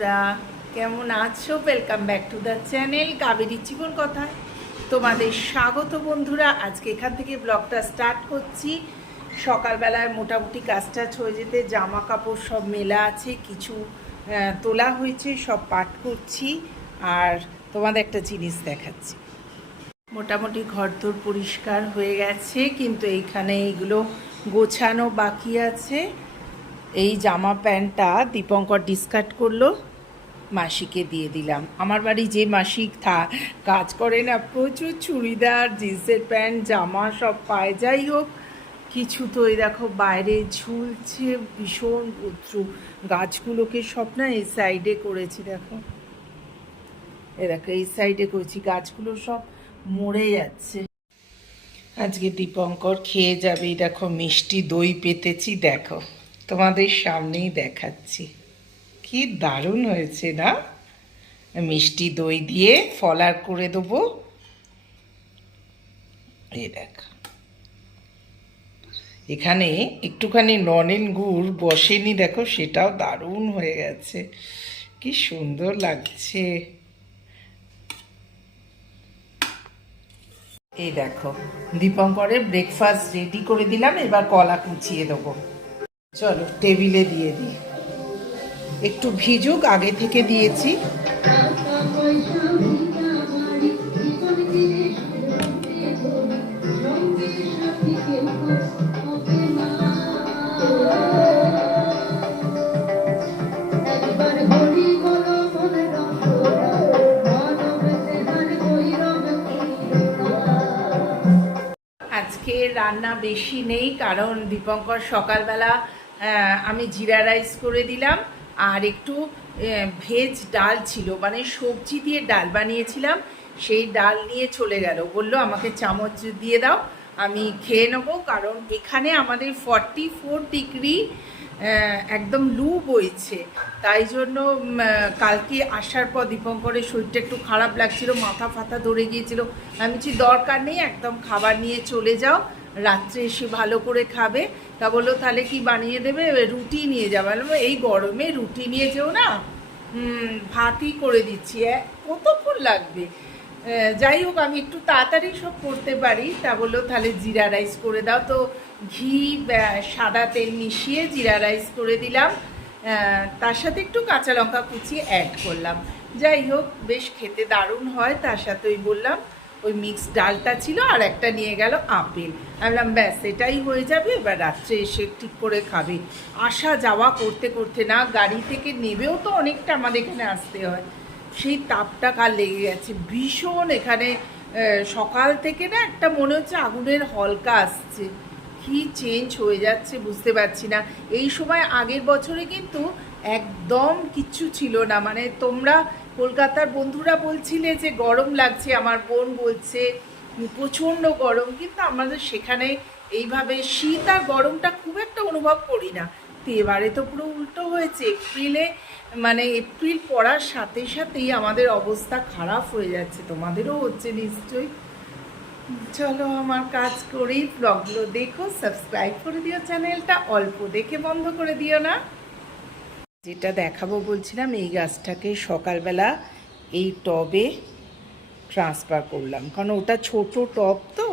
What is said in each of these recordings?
বন্ধুরা, কেমন আছো? Welcome back to the channel Kaberi জীবন কথা তোমাদের স্বাগত বন্ধুরা, আজকে এখান থেকে ব্লগটা স্টার্ট করছি। সকালবেলায় মোটামুটি কাজ টাজ হয়ে যেতে জামা কাপড় সব মেলা আছে, কিছু তোলা হয়েছে, সব পাঠ করছি, আর তোমাদের একটা জিনিস দেখাচ্ছি। মোটামুটি ঘরদোর পরিষ্কার হয়ে গেছে, কিন্তু এইখানে এইগুলো গোছানো বাকি আছে। এই জামা প্যান্টটা দীপঙ্কর ডিসকার্ড করল। মাসিকে দিয়ে দিলাম। আমার বাড়ি যে মাসি থা, কাজ করে না, প্রচুর চুড়িদার, জিন্সের প্যান্ট, জামা সব পায়, যাই হোক, কিছু তো এই দেখো বাইরে ঝুলছে, ভীষণ উত্রু গাছগুলোকে সব না এই সাইডে করেছি, দেখো। এ দেখো, এই সাইডে করেছি, গাছগুলো সব মরে যাচ্ছে। আজকে দীপঙ্কর খেয়ে যাবে দেখো মিষ্টি দই পেতেছি, দেখো। তোমাদের সামনেই দেখাচ্ছি। কি দারুণ হয়েছে না? মিষ্টি দই দিয়ে ফলার করে দেবো। এই দেখ। এখানে একটুখানি ননেন গুড় বসেনি, দেখো সেটাও দারুণ হয়ে গেছে। কি সুন্দর লাগছে। এই দেখো, দীপঙ্করের ব্রেকফাস্ট রেডি করে দিলাম, এবার কলা কুচিয়ে দেবো। চলো টেবিলে দিয়ে দিই। একটু ভিজুক, আগে থেকে দিয়েছি। রান্না বেশি নেই, কারণ দীপঙ্কর সকালবেলা আমি জিরা রাইস করে দিলাম। আর একটু ভেজ ডাল ছিল। মানে সবজি দিয়ে ডাল বানিয়েছিলাম, সেই ডাল নিয়ে চলে গেল। বলল, আমাকে চামচ দিয়ে দাও, আমি খেয়ে নেব। কারণ এখানে আমাদের ফর্টি ফোর ডিগ্রি একদম লু বইছে। তাই জন্য কালকে আসার পর দীপঙ্করের শরীরটা একটু খারাপ লাগছিল, মাথা ফাথা ধরে গিয়েছিল। আমি বলছি, দরকার নেই, একদম খাবার নিয়ে চলে যাও। রাত্রে এসে ভালো করে খাবে। তা বলল, তাহলে কি বানিয়ে দেবে? রুটি নিয়ে যাবে। এই গরমে রুটি নিয়ে যেও না। ভাতই করে দিচ্ছি। কতক্ষণ লাগবে? যাই হোক, আমি একটু তাড়াতাড়ি সব করতে পারি। তা বলল, তাহলে জিরা রাইস করে দাও। তো ঘি সাদা তেল মিশিয়ে জিরা রাইস করে দিলাম। তার সাথে একটু কাঁচা লঙ্কা কুচিয়ে অ্যাড করলাম। যাই হোক, বেশ খেতে দারুণ হয়, তার সাথে ওই বললাম। ওই মিক্স ডালটা ছিল আর একটা নিয়ে গেল আপেল। আমি বললাম ব্যাস, এটাই হয়ে যাবে, এবার রাত্রে এসে ঠিক করে খাবে। আসা যাওয়া করতে করতে না, গাড়ি থেকে নেবেও তো অনেকটা আমাদের এখানে আসতে হয়। সেই তাপটা কার লেগে গেছে? ভীষণ এখানে সকাল থেকে না একটা মনে হচ্ছে আগুনের হলকা আসছে। কি চেঞ্জ হয়ে যাচ্ছে বুঝতে পারছি না। এই সময় আগের বছরে কিন্তু একদম কিচ্ছু ছিল না। মানে তোমরা কলকাতার বন্ধুরা বলছিলে যে গরম লাগছে, আমার বোন বলছে প্রচণ্ড গরম, কিন্তু আমাদের সেখানে এইভাবে শীত আর গরমটা খুব একটা অনুভব করি না। তো এবারে তো পুরো উল্টো হয়েছে, এপ্রিলে মানে এপ্রিল পড়ার সাথে সাথেই আমাদের অবস্থা খারাপ হয়ে যাচ্ছে, তোমাদেরও হচ্ছে নিশ্চয়ই। চলো আমার কাজ করি ব্লগগুলো দেখো সাবস্ক্রাইব করে দিও চ্যানেলটা অল্প দেখে বন্ধ করে দিও না। যেটা দেখাবো বলছিলাম, এই গাছটাকে সকালবেলা এই টবে ট্রান্সফার করলাম। কারণ ওটা ছোট টব তো,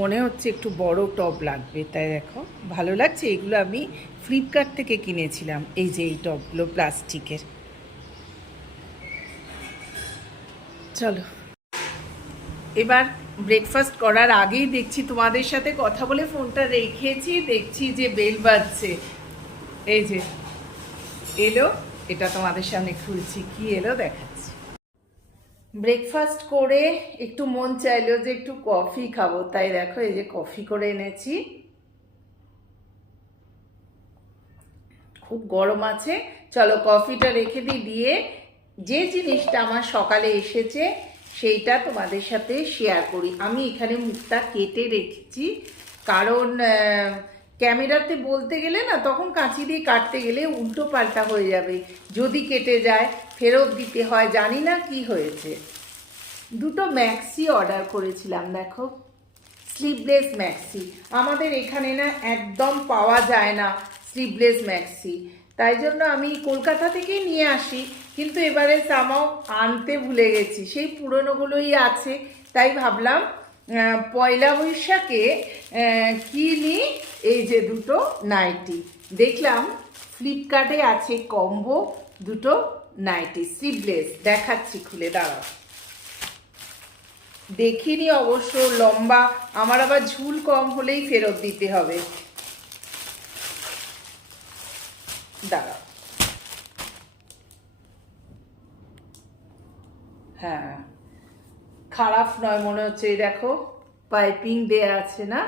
মনে হচ্ছে একটু বড় টব লাগবে। তাই দেখো, ভালো লাগছে। এগুলো আমি ফ্লিপকার্ট থেকে কিনেছিলাম, এই যে এই টবগুলো প্লাস্টিকের। চলো। এবার ব্রেকফাস্ট করার আগেই দেখছি তোমাদের সাথে কথা বলে ফোনটা রেখেছি, দেখছি যে বেল বাজছে। এই যে এলো, এটা তোমাদের সামনে খুলছি, কি এলো দেখাচ্ছি। ব্রেকফাস্ট করে একটু মন চাইলো যে একটু কফি খাব, তাই দেখো এই যে কফি করে এনেছি। খুব গরম আছে, চলো কফিটা রেখে দিই, দিয়ে যে জিনিসটা আমার সকালে এসেছে, সেইটা তোমাদের সাথে শেয়ার করি। আমি এখানে মুখটা কেটে রেখেছি, কারণ ক্যামেরাতে বলতে গেলে না, তখন কাঁচি দিয়ে কাটতে গেলে উল্টো পাল্টা হয়ে যাবে। যদি কেটে যায়, ফেরত দিতে হয়, জানি না কি হয়েছে। দুটো ম্যাক্সি অর্ডার করেছিলাম, দেখো। Sleeveless maxi. আমাদের এখানে না একদম পাওয়া যায় না স্লিভলেস ম্যাক্সি। তাই জন্য আমি কলকাতা থেকেই নিয়ে আসি, কিন্তু এবারে জামাও আনতে ভুলে গেছি। সেই পুরনোগুলোই আছে, তাই ভাবলাম পয়লা বৈশাখে আহ, কি নিই? এই যে দুটো নাইটি। দেখলাম ফ্লিপকার্টে আছে কম্বো দুটো নাইটি স্লিভলেস দেখাচ্ছি খুলে দাঁড়াও। দেখিনি অবশ্য লম্বা আমার আবার ঝুল কম হলেই ফেরত দিতে হবে। দাঁড়াও। হ্যাঁ। খারাপ নয় মনে হচ্ছে, এই দেখো পাইপিং দেয়া আছে না?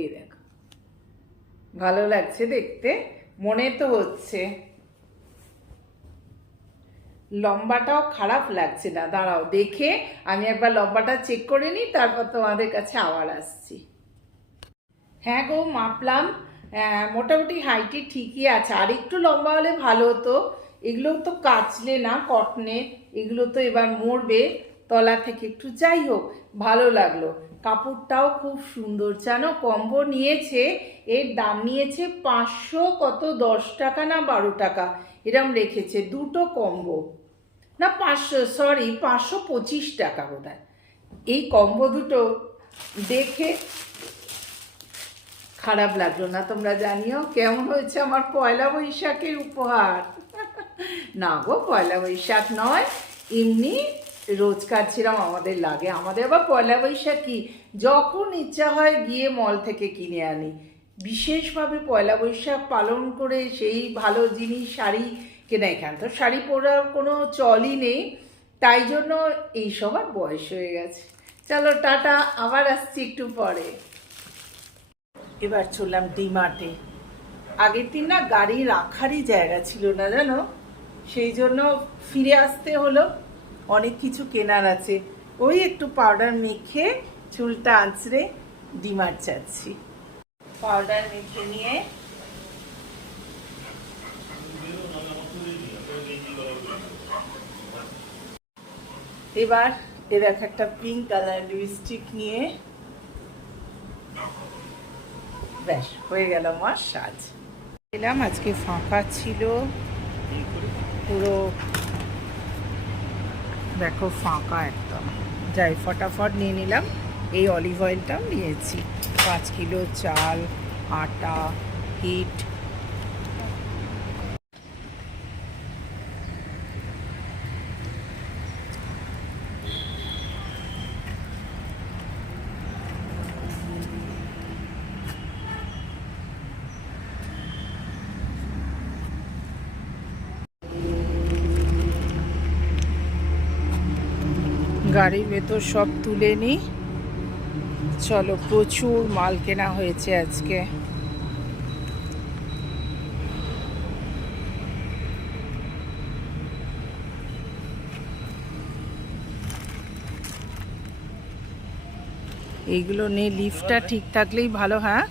এই দেখো। ভালো লাগছে দেখতে, মনে তো হচ্ছে। লম্বাটাও খারাপ লাগছে না, দাঁড়াও, দেখে আমি একবার লম্বাটা চেক করে নিই, তারপর তোমাদের কাছে আবার আসছি। হ্যাঁ গো, মাপলাম। মোটামুটি হাইটে ঠিকই আছে আর একটু লম্বা হলে ভালো হতো। এগুলো তো কাচলে না, কটনে, এগুলো তো এবার মরবে তলা থেকে। একটু যাই হোক, ভালো লাগল। কাপড়টাও খুব সুন্দর। জানো, কম্বো নিয়েছে, এর দাম নিয়েছে পাঁচশো কত, দশ টাকা না বারো টাকা, এরম রেখেছে। দুটো কম্বো। না, পাঁচশো সরি পাঁচশো পঁচিশ টাকা বোধ এই কম্বো দুটো দেখে খারাপ লাগল না, তোমরা জানিও। কেমন হয়েছে আমার পয়লা বৈশাখের উপহার? না গো, পয়লা বৈশাখ নয়। এমনি রোজকার ছিলাম আমাদের লাগে। আমাদের আবার পয়লা বৈশাখ। কি যখন ইচ্ছা হয় গিয়ে মল থেকে কিনে আনি। বিশেষভাবে পয়লা বৈশাখ পালন করে সেই ভালো জিনিস, শাড়ি কেনা এখানে। তো শাড়ি পরার কোনো চলই নেই। তাই জন্য এই সবার বয়স হয়ে গেছে। চলো, টাটা। আবার আসছি একটু পরে। এবার চললাম ডিমার্টে। আগের দিন না গাড়ি রাখারই জায়গা ছিল না জানো? সেই জন্য ফিরে আসতে হলো। অনেক কিছু কেনার আছে। ওই একটু পাউডার মেখে চুলটা আঁচড়ে ডিমার্ট চাচ্ছি। পাউডার মেখে নিয়ে এবার এর এক একটা পিঙ্ক কালার লিপস্টিক নিয়ে ব্যাস, হয়ে গেল আমার সাজ। এলাম, আজকে ফাঁকা ছিল। পুরো দেখো ফাঁকা একদম। যাই, ফটাফট নিয়ে নিলাম। এই অলিভ অয়েলটাও নিয়েছি। পাঁচ কিলো চাল, আটা হিট গাড়ির ভেতর সব তুলে নিই। চলো, প্রচুর মাল কেনা হয়েছে আজকে। এইগুলো নিয়ে লিফটটা ঠিক থাকলেই ভালো হ্যাঁ?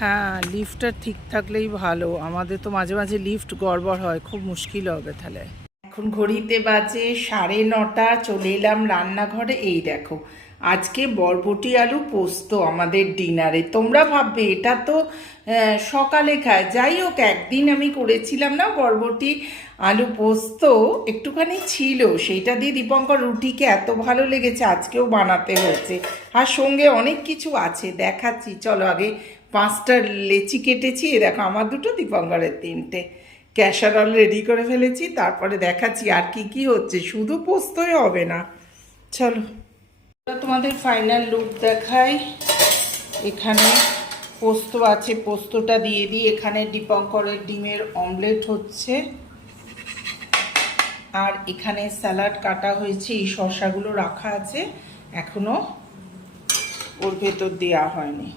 হ্যাঁ লিফটটা ঠিক থাকলেই ভালো। আমাদের তো মাঝে মাঝে লিফট গড়বড় হয়, খুব মুশকিল হবে তাহলে। এখন ঘড়িতে বাজে সাড়ে নটা, চলে এলাম রান্নাঘরে। এই দেখো, আজকে বরবটি আলু পোস্ত আমাদের ডিনারে। তোমরা ভাববে, এটা তো সকালে খায়। যাই হোক, একদিন আমি করেছিলাম না বরবটি আলু পোস্ত, একটুখানি ছিল। সেইটা দিয়ে দীপঙ্কর রুটিকে এত ভালো লেগেছে, আজকেও বানাতে হয়েছে। আর সঙ্গে অনেক কিছু আছে, দেখাচ্ছি। চলো আগে পাঁচটা লেচি কেটেছি। দেখো, আমার দুটো, দীপঙ্করের তিনটে। ক্যাসারল রেডি করে ফেলেছি, তারপরে দেখাচ্ছি আর কি কি হচ্ছে। শুধু পোস্তই হবে না। চলো। তোমাদের ফাইনাল লুক দেখাই। এখানে পোস্ত আছে, পোস্তটা দিয়ে দিই। এখানে দীপঙ্করের ডিমের অমলেট হচ্ছে। আর এখানে স্যালাড কাটা হয়েছে, এই শসাগুলো রাখা আছে। এখনও ওর ভেতর দেওয়া হয়নি।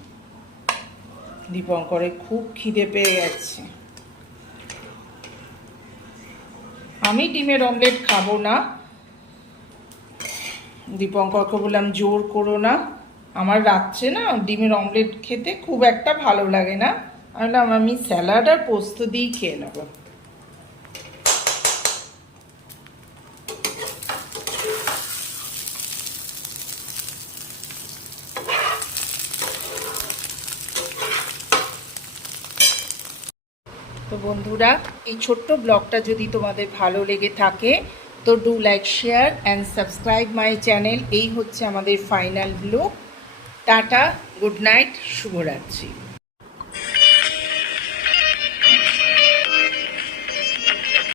দীপঙ্করে খুব খিদে পেয়ে গেছে। আমি ডিমের অমলেট খাব না। দীপঙ্করকে বললাম, জোর করো না। আমার রাত্রে না ডিমের অমলেট খেতে খুব একটা ভালো লাগে না। আমি বললাম, আমি স্যালাড আর পোস্ত দিয়েই খেয়ে নেব। তো বন্ধুরা, এই ছোট্ট ব্লগটা যদি তোমাদের ভালো লেগে থাকে, তো do like share and subscribe my channel এই হচ্ছে আমাদের final blog tata good night শুভরাত্রি।